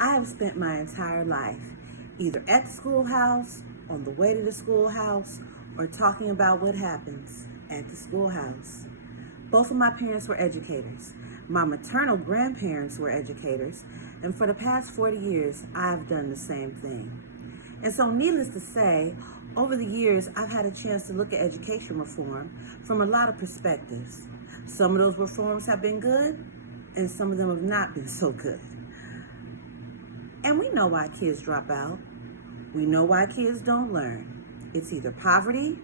I have spent my entire life either at the schoolhouse, on the way to the schoolhouse, or talking about what happens at the schoolhouse. Both of my parents were educators. My maternal grandparents were educators, and for the past 40 years, I've done the same thing. And so, needless to say, over the years, I've had a chance to look at education reform from a lot of perspectives. Some of those reforms have been good, and some of them have not been so good. And we know why kids drop out. We know why kids don't learn. It's either poverty,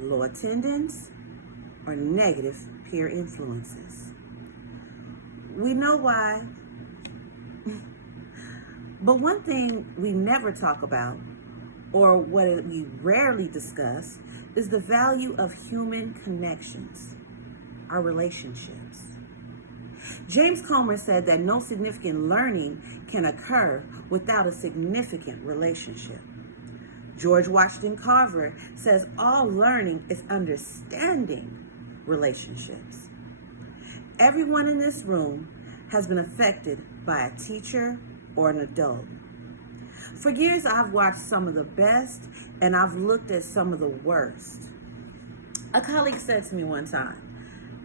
low attendance, or negative peer influences. We know why. But one thing we never talk about, or what we rarely discuss, is the value of human connections, our relationships. James Comer said that no significant learning can occur without a significant relationship. George Washington Carver says all learning is understanding relationships. Everyone in this room has been affected by a teacher or an adult. For years, I've watched some of the best and I've looked at some of the worst. A colleague said to me one time,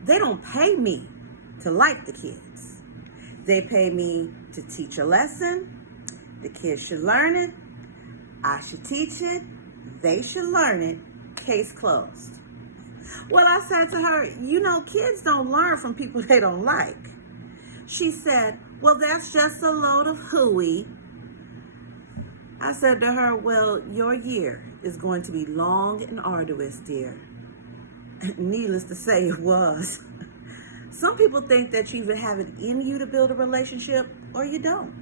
"They don't pay me to like the kids. They pay me to teach a lesson. The kids should learn it. I should teach it. They should learn it. Case closed." Well, I said to her, kids don't learn from people they don't like. She said, "Well, that's just a load of hooey." I said to her, "Well, your year is going to be long and arduous, dear." Needless to say, it was. Some people think that you either have it in you to build a relationship or you don't.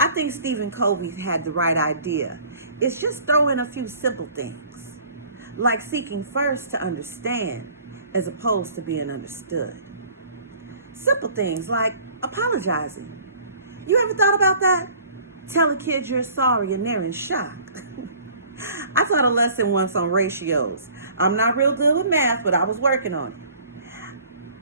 I think Stephen Covey had the right idea. It's just throw in a few simple things, like seeking first to understand as opposed to being understood. Simple things like apologizing. You ever thought about that? Tell a kid you're sorry and they're in shock. I taught a lesson once on ratios. I'm not real good with math, but I was working on it.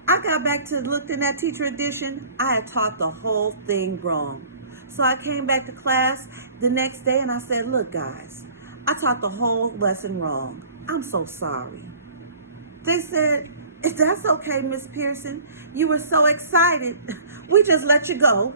I got back to looked in that teacher edition. I had taught the whole thing wrong. So I came back to class the next day and I said, "Look, guys, I taught the whole lesson wrong. I'm so sorry." They said, "If that's okay, Miss Pearson, you were so excited. We just let you go."